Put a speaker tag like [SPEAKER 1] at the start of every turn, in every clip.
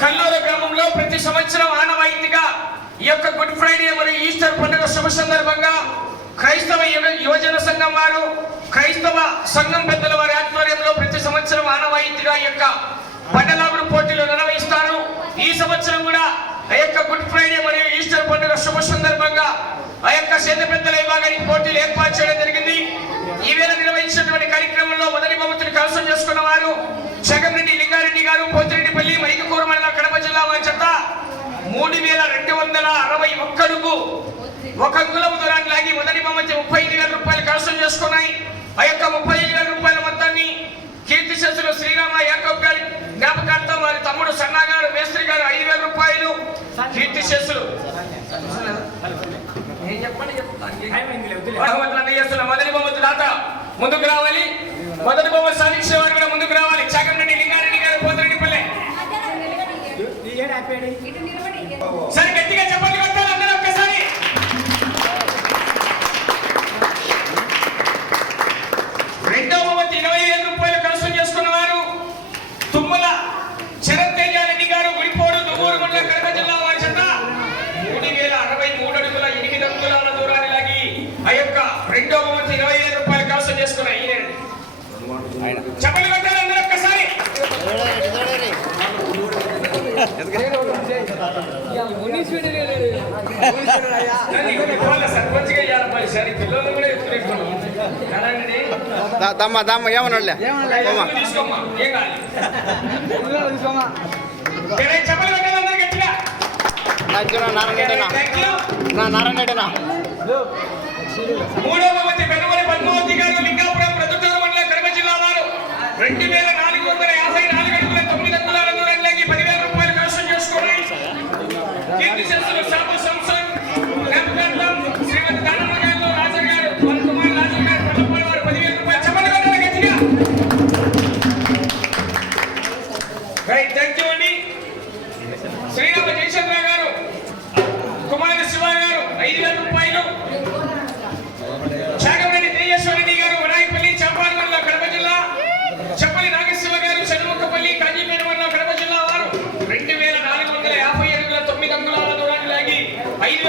[SPEAKER 1] కన్నూర గ్రామంలో ప్రతి సంవత్సరం ఆనవాయితీగా ఈ యొక్క గుడ్ ఫ్రైడే మరియు ఈస్టర్ పండుగ శుభ సందర్భంగా క్రైస్తవ యువజన సంఘం వారు క్రైస్తవ సంఘం పెద్దల వారి ఆధ్వర్యంలో ప్రతి సంవత్సరం ఆనవాయితీగా ఈ యొక్క బండలాగుడు పోటీలు నిర్వహిస్తారు. ఈ సంవత్సరం కూడా ఆ యొక్క గుడ్ ఫ్రైడే మరియు ఈస్టర్ పండుగ శుభ సందర్భంగా ఆ యొక్క సేద పెద్దల విభాగానికి పోటీలు ఏర్పాటు చేయడం జరిగింది ఈ వేళ నిర్వహించినటువంటి కార్యక్రమంలో మొదటి బహుమతిని కలసం చేసుకున్న వారు జగన్రెడ్డి లింగారెడ్డి గారు పోతిరెడ్డిపల్లి మైకకూరు మండలం కడప జిల్లా వారి చెత్త మూడు వేల రెండు వందల అరవై ఒక్కరుకు ఒక కులం దూరాన్ని లాగి మొదటి మధ్య ముప్పై ఐదు వేల రూపాయలు కలసం చేసుకున్నాయి. ఆ యొక్క ముప్పై ఐదు వేల రూపాయల మొత్తాన్ని కీర్తి శస్సులు శ్రీరామ యాకబ్ గారి జ్ఞాపకార్థం వారి తమ్ముడు సన్నా గారు మేస్త్రి గారు ఐదు వేల రూపాయలు కీర్తి శస్సులు మొదటి బొమ్మ దాత ముందుకు రావాలి. మొదటి బొమ్మ సాధించే వారు కూడా ముందుకు రావాలి. చాగంరెడ్డి లింగారెడ్డి గారు పోతిరెడ్డిపల్లె. సరే గట్టిగా చెప్పండి కొట్టాలి అందరూ ఒక్కసారి. రెండవ మంది ఇరవై వేల రూపాయలు కలసం చేసుకున్న వారు తుమ్మల శరత్ తేజారెడ్డి గారు గుడిపోడు దువ్వూరు మండల కడప జిల్లా వారి చెంత మూడు వేల అరవై మూడు అడుగుల ఎనిమిది అంగుళాల దూరాన్ని లాగి ఆ యొక్క రెండవ మంది ఇరవై వేల రూపాయలు కలసం చేసుకున్న ఈయన. చెప్పండి కొట్టాలి అందరూ ఒక్కసారి.
[SPEAKER 2] దమ్మ దమ్మ ఏమన్నాడులే పోమా
[SPEAKER 1] తీసుకోమ్మా ఏం కాదు సరే, చెప్పండి కొట్టాలి అందరూ గట్టిగా
[SPEAKER 2] thank you Narayana
[SPEAKER 1] thank you
[SPEAKER 2] నా నారాయణ
[SPEAKER 1] మూడవ బహుమతి పెనుమల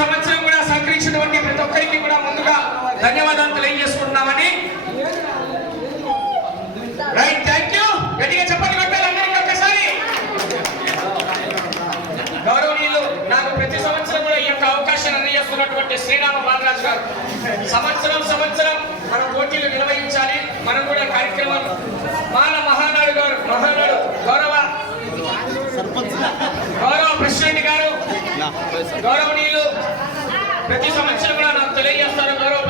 [SPEAKER 1] సంవత్సరం కూడా సహకరించినటువంటి ప్రతి ఒక్కరికి కూడా ముందుగా ధన్యవాదాలు తెలియజేసుకుంటున్నామని. రైట్ థ్యాంక్ యూ గట్టిగా చెప్పండి కొట్టాలి అందరికీ ఒక్కసారి. గౌరవనీయులు నాకు ప్రతి సంవత్సరం కూడా ఈ యొక్క అవకాశాన్ని అందజేస్తున్నటువంటి శ్రీరామ బాలరాజు గారు. సంవత్సరం సంవత్సరం మనం పోటీలు నిర్వహించాలి. మనం కూడా కార్యక్రమాలు. మాల మహానాడు గారు మహానాడు గౌరవ గౌరవ ప్రెసిడెంట్ గారు గౌరవనీయులు ప్రతి సంవత్సరం కూడా నాకు తెలియజేస్తారు గౌరవ